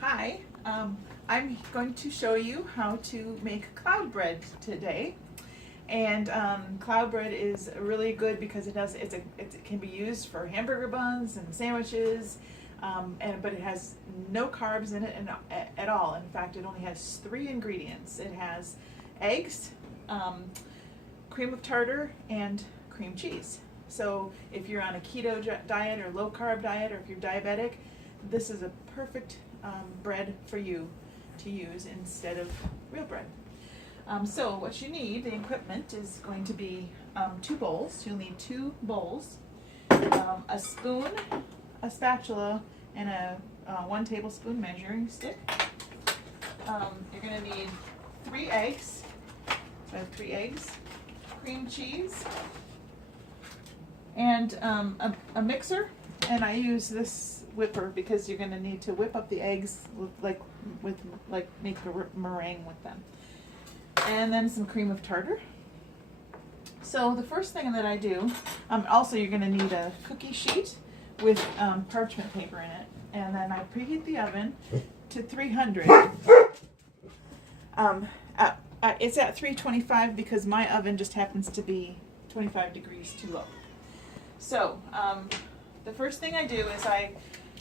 Hi, I'm going to show you how to make cloud bread today. And cloud bread is really good because it can be used for hamburger buns and sandwiches, but it has no carbs in it at all. In fact, it only has 3 ingredients. It has eggs, cream of tartar, and cream cheese. So if you're on a keto diet or low carb diet, or if you're diabetic, this is a perfect bread for you to use instead of real bread. So what you need, the equipment, is going to be 2 bowls. You'll need 2 bowls, a spoon, a spatula, and a 1 tablespoon measuring stick. You're going to need 3 eggs. So I have 3 eggs, cream cheese, and a mixer. And I use this whipper because you're going to need to whip up the eggs make a meringue with them. And then some cream of tartar. So the first thing that I do, also you're going to need a cookie sheet with parchment paper in it. And then I preheat the oven to 300. It's at 325 because my oven just happens to be 25 degrees too low. So the first thing I do is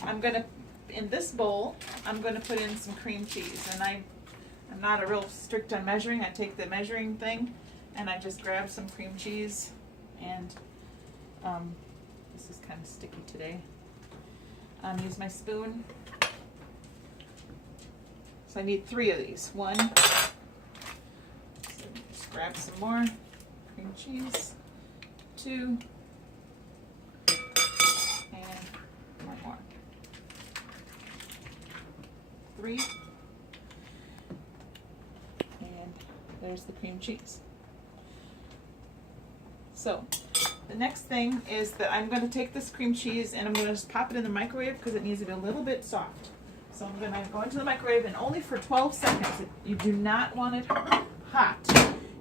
I'm going to, in this bowl, I'm going to put in some cream cheese. And I'm not a real strict on measuring. I take the measuring thing and I just grab some cream cheese, and this is kind of sticky today. Use my spoon. So I need 3 of these. 1, so just grab some more cream cheese. 2, and 1 more. 3. There's the cream cheese. So the next thing is that I'm going to take this cream cheese and I'm going to just pop it in the microwave because it needs to be a little bit soft. So I'm going to go into the microwave, and only for 12 seconds. You do not want it hot.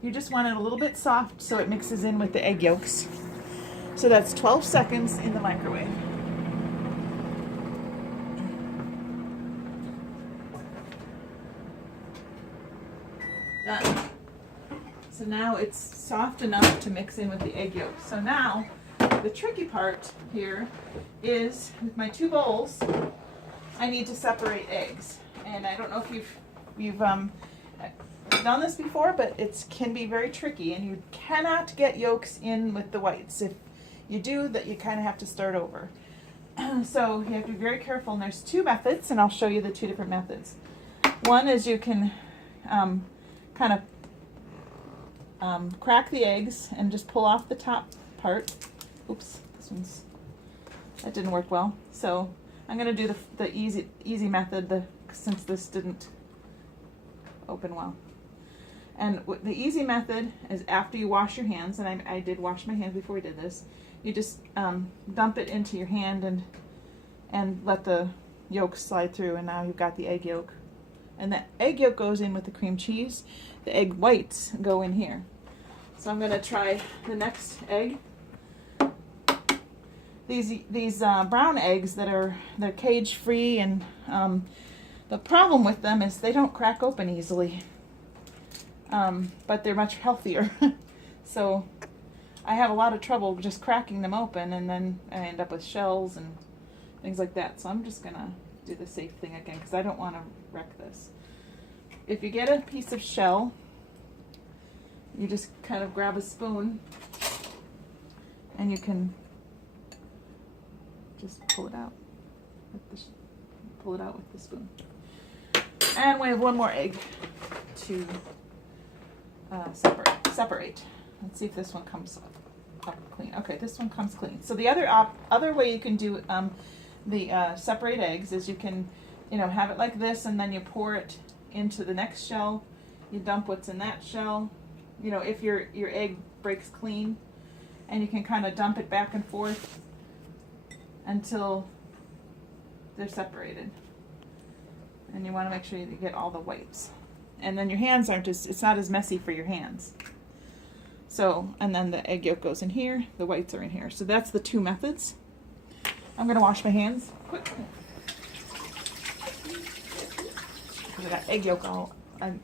You just want it a little bit soft so it mixes in with the egg yolks. So that's 12 seconds in the microwave. Done. So now it's soft enough to mix in with the egg yolk. So now the tricky part here is, with my 2 bowls, I need to separate eggs. And I don't know if you've done this before, but it can be very tricky, and you cannot get yolks in with the whites. If you do, that you kind of have to start over. So you have to be very careful, and there's 2 methods, and I'll show you the 2 different methods. One is you can kind of crack the eggs and just pull off the top part. Oops, that didn't work well. So I'm going to do the easy method, since this didn't open well. And the easy method is, after you wash your hands, and I did wash my hands before we did this, you just dump it into your hand and let the yolk slide through, and now you've got the egg yolk. And the egg yolk goes in with the cream cheese. The egg whites go in here. So I'm going to try the next egg. These brown eggs they're cage free, and the problem with them is they don't crack open easily. But they're much healthier. So I have a lot of trouble just cracking them open, and then I end up with shells and things like that. So I'm just going to do the safe thing again because I don't want to wreck this. If you get a piece of shell, you just kind of grab a spoon and you can just pull it out with the spoon. And we have 1 more egg to separate. Let's see if this one comes up clean. Okay, this one comes clean. So the other way you can do the separate eggs is you can, have it like this, and then you pour it into the next shell. You dump what's in that shell. If your egg breaks clean, and you can kind of dump it back and forth until they're separated. And you want to make sure you get all the whites. And then your hands it's not as messy for your hands. So, and then the egg yolk goes in here, the whites are in here. So that's the 2 methods. I'm going to wash my hands quick. because I got egg yolk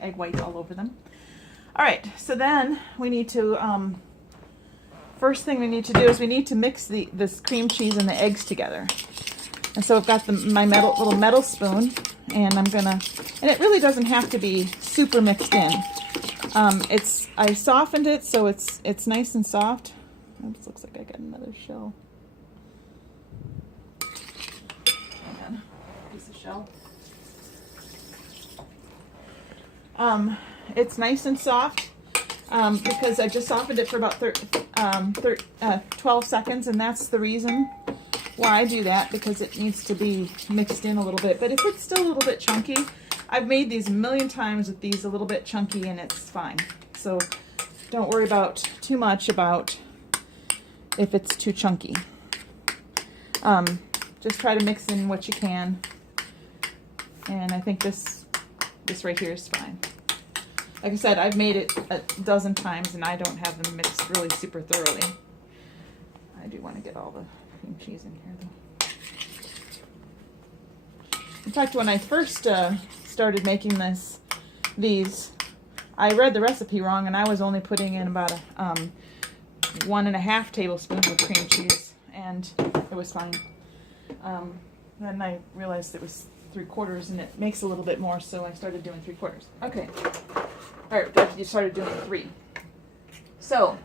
egg white all over them. All right, so then we need to, first thing we need to do is we need to mix this cream cheese and the eggs together. And so I've got my little metal spoon, and I'm gonna, and it really doesn't have to be super mixed in. I softened it so it's nice and soft. Oops, looks like I got another shell. Hang on, piece of shell. It's nice and soft because I just softened it for about 12 seconds, and that's the reason why I do that, because it needs to be mixed in a little bit. But if it's still a little bit chunky, I've made these a million times with these a little bit chunky, and it's fine. So don't worry too much about if it's too chunky. Just try to mix in what you can, and I think this right here is fine. Like I said, I've made it a dozen times, and I don't have them mixed really super thoroughly. I do want to get all the cream cheese in here, though. In fact, when I first started making these, I read the recipe wrong, and I was only putting in about 1.5 tablespoons of cream cheese, and it was fine. Then I realized it was 3/4, and it makes a little bit more, so I started doing 3/4. Okay. All right, you started doing 3. So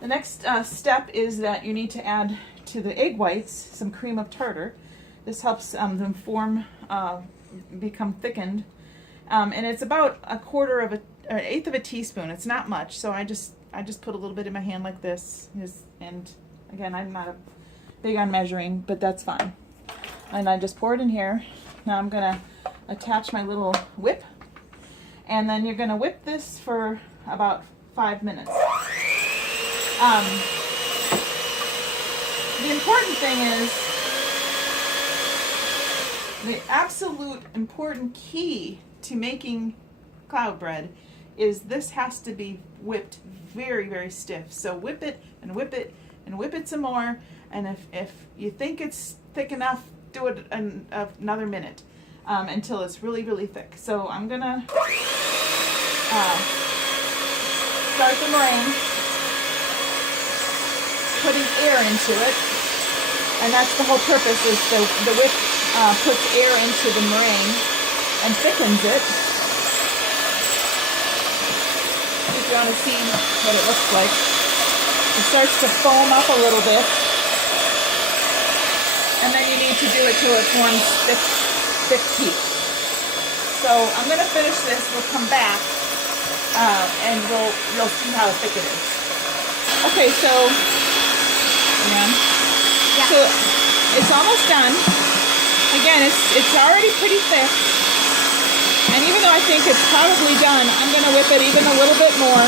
the next step is that you need to add to the egg whites some cream of tartar. This helps them become thickened, and it's about 1/8 of a teaspoon. It's not much, so I just put a little bit in my hand like this. And again, I'm not big on measuring, but that's fine. And I just pour it in here. Now I'm gonna attach my little whip, and then you're gonna whip this for about 5 minutes. The important thing is, the absolute important key to making cloud bread is this has to be whipped very, very stiff. So whip it and whip it and whip it some more, and if you think it's thick enough, do it another minute until it's really, really thick. So I'm gonna start the meringue, putting air into it, and that's the whole purpose, is the whip puts air into the meringue and thickens it. If you want to see what it looks like, it starts to foam up a little bit, and then you need to do it till it forms thick heat. So I'm going to finish this. We'll come back and you'll see how thick it is. Okay, so so it's almost done. Again, it's already pretty thick, and even though I think it's probably done, I'm going to whip it even a little bit more,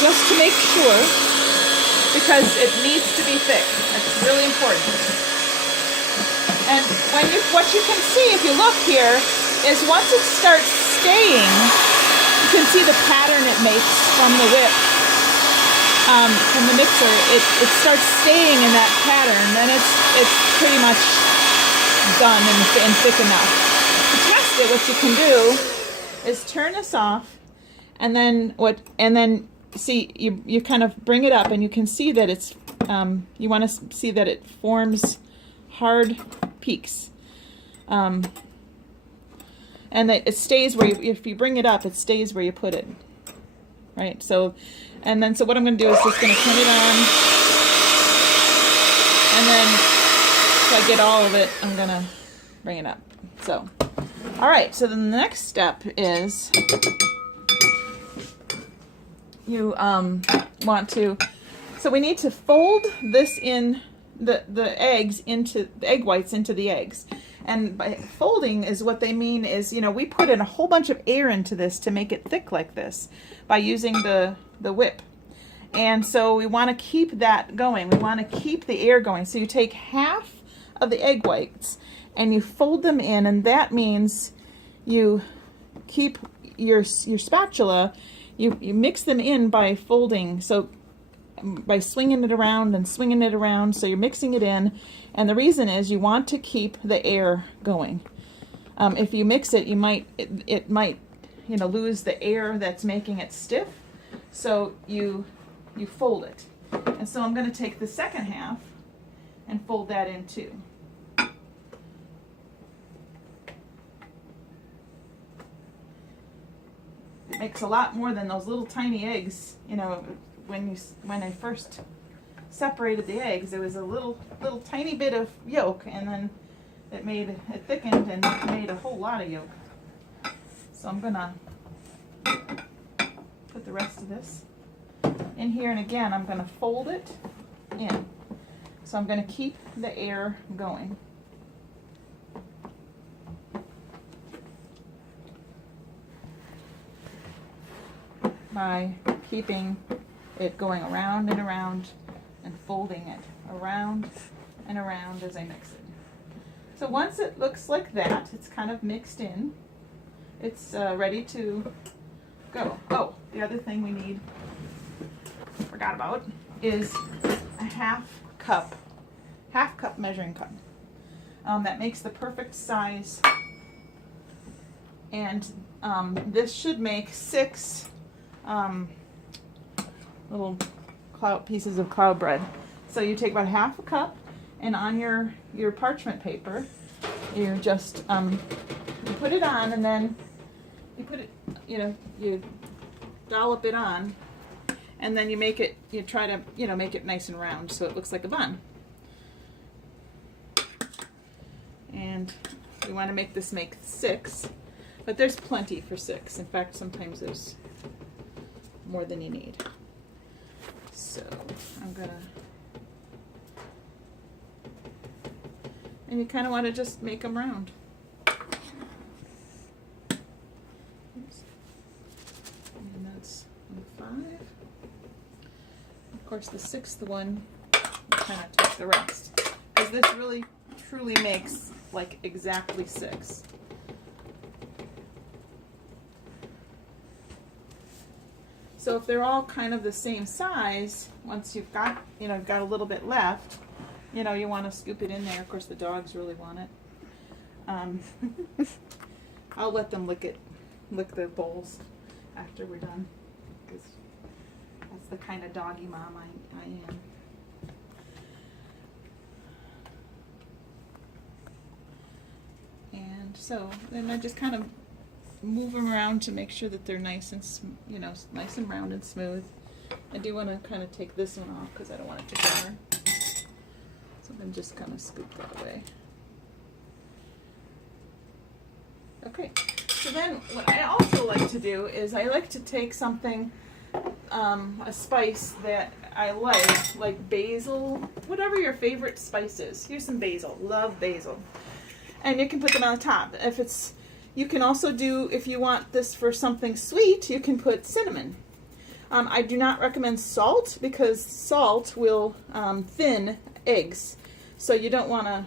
just to make sure, because it needs to be thick. It's really important. And what you can see if you look here is once it starts staying, you can see the pattern it makes from the whip, from the mixer. It starts staying in that pattern, then it's pretty much done and thick enough. To test it, what you can do is turn this off, and then see, you kind of bring it up, and you can see that it's you want to see that it forms hard peaks, and that it stays where if you bring it up, it stays where you put it, right? So what I'm going to do is just going to turn it on, and then so I get all of it, I'm going to bring it up. So all right, so then the next step is you want to, so we need to fold this in, the egg whites into the eggs. And by folding is what they mean is, we put in a whole bunch of air into this to make it thick like this by using the whip. And so we want to keep that going. We want to keep the air going. So you take half of the egg whites and you fold them in, and that means you keep your spatula, you mix them in by folding, so by swinging it around and swinging it around, so you're mixing it in, and the reason is you want to keep the air going. If you mix it, it might, lose the air that's making it stiff. So you fold it. And so I'm going to take the second half and fold that in too. It makes a lot more than those little tiny eggs. When I first separated the eggs, there was a little tiny bit of yolk, and then it thickened and made a whole lot of yolk. So I'm gonna put the rest of this in here, and again I'm gonna fold it in. So I'm gonna keep the air going. By keeping it going around and folding it around and around as I mix it. So once it looks like that, it's kind of mixed in, it's ready to go. Oh, the other thing we need, forgot about, is a half cup measuring cup. That makes the perfect size, and this should make 6 little pieces of cloud bread. So you take about half a cup, and on your parchment paper, you just you put it on, and then you put it, you dollop it on, and then you try to make it nice and round so it looks like a bun. And we want to make 6, but there's plenty for 6. In fact, sometimes there's more than you need. So I'm gonna, and you kind of want to just make them round. Oops. And that's 5. Of course, the 6th one, you kind of take the rest, because this really truly makes like exactly 6. So if they're all kind of the same size, once you've got, got a little bit left, you want to scoop it in there. Of course, the dogs really want it. I'll let them lick the bowls after we're done, because that's the kind of doggy mom I am. And so then I just kind of move them around to make sure that they're nice and nice and round and smooth. I do want to kind of take this one off because I don't want it to burn. So then just kind of scoop that away. Okay, so then what I also like to do is I like to take something, a spice that I like basil, whatever your favorite spice is. Here's some basil. Love basil. And you can put them on the top. You can also do, if you want this for something sweet, you can put cinnamon. I do not recommend salt, because salt will thin eggs. So you don't want to,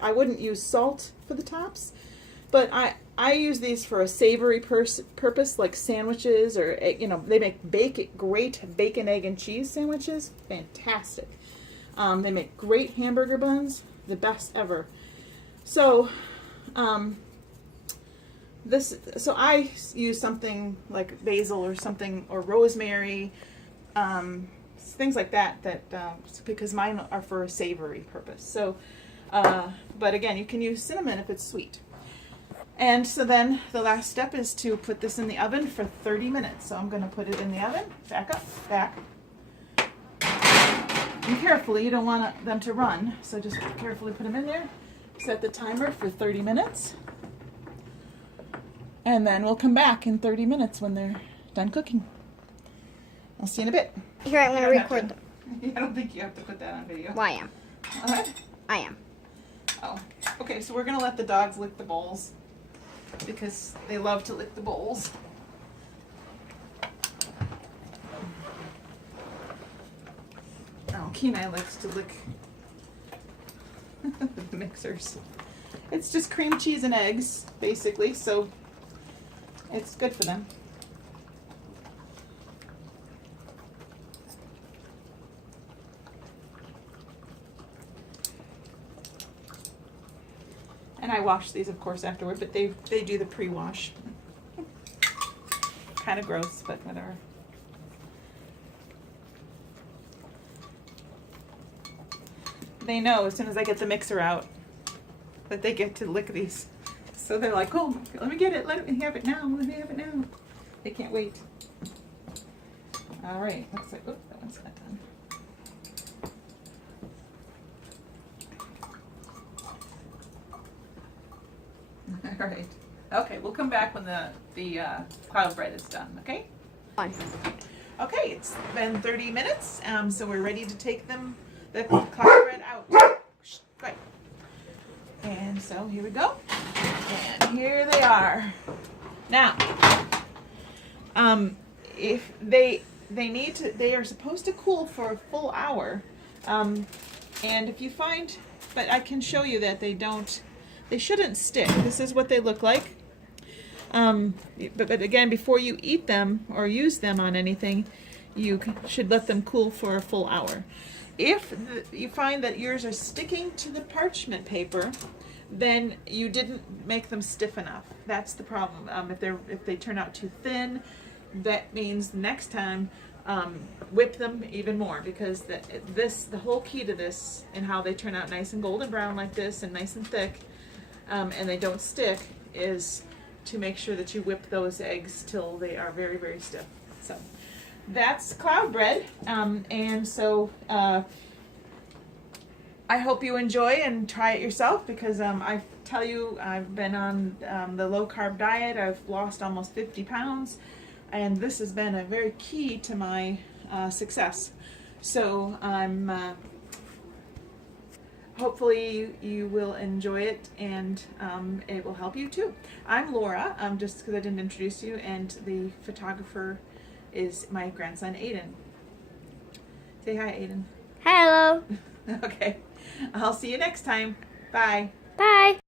I wouldn't use salt for the tops. But I use these for a savory purpose, like sandwiches, or, they make great bacon, egg, and cheese sandwiches. Fantastic. They make great hamburger buns, the best ever. So, so I use something like basil or something, or rosemary, things like that, because mine are for a savory purpose. So, but again, you can use cinnamon if it's sweet. And so then the last step is to put this in the oven for 30 minutes. So I'm going to put it in the oven, back. And carefully, you don't want them to run, so just carefully put them in there. Set the timer for 30 minutes. And then we'll come back in 30 minutes when they're done cooking. I'll see you in a bit. Here, I'm going to record them. I don't think you have to put that on video. Well, I am. What? I am. Oh, okay, so we're going to let the dogs lick the bowls, because they love to lick the bowls. Oh, Kenai likes to lick the mixers. It's just cream cheese and eggs, basically, so it's good for them. And I wash these, of course, afterward, but they do the pre-wash. Kind of gross, but whatever. They know as soon as I get the mixer out that they get to lick these. So they're like, oh, let me get it. Let me have it now. Let me have it now. They can't wait. All right. Looks like, oops, that one's not done. All right. Okay, we'll come back when the cloud bread is done, okay? Fine. Okay, it's been 30 minutes, so we're ready to take the cloud bread out. Shh, right. And so here we go. And here they are. Now, if they are supposed to cool for a full hour. And if you find, but I can show you that they shouldn't stick. This is what they look like. But again, before you eat them or use them on anything, you should let them cool for a full hour. If you find that yours are sticking to the parchment paper, then you didn't make them stiff enough. That's the problem. If they turn out too thin, that means next time whip them even more, because the whole key to this and how they turn out nice and golden brown like this and nice and thick, and they don't stick, is to make sure that you whip those eggs till they are very, very stiff. So that's cloud bread, and so I hope you enjoy and try it yourself, because I tell you, I've been on the low carb diet. I've lost almost 50 pounds, and this has been a very key to my success. So I'm hopefully you will enjoy it, and it will help you too. I'm Laura, just because I didn't introduce you, and the photographer is my grandson Aiden. Say hi, Aiden. Hello. Okay, I'll see you next time. Bye. Bye.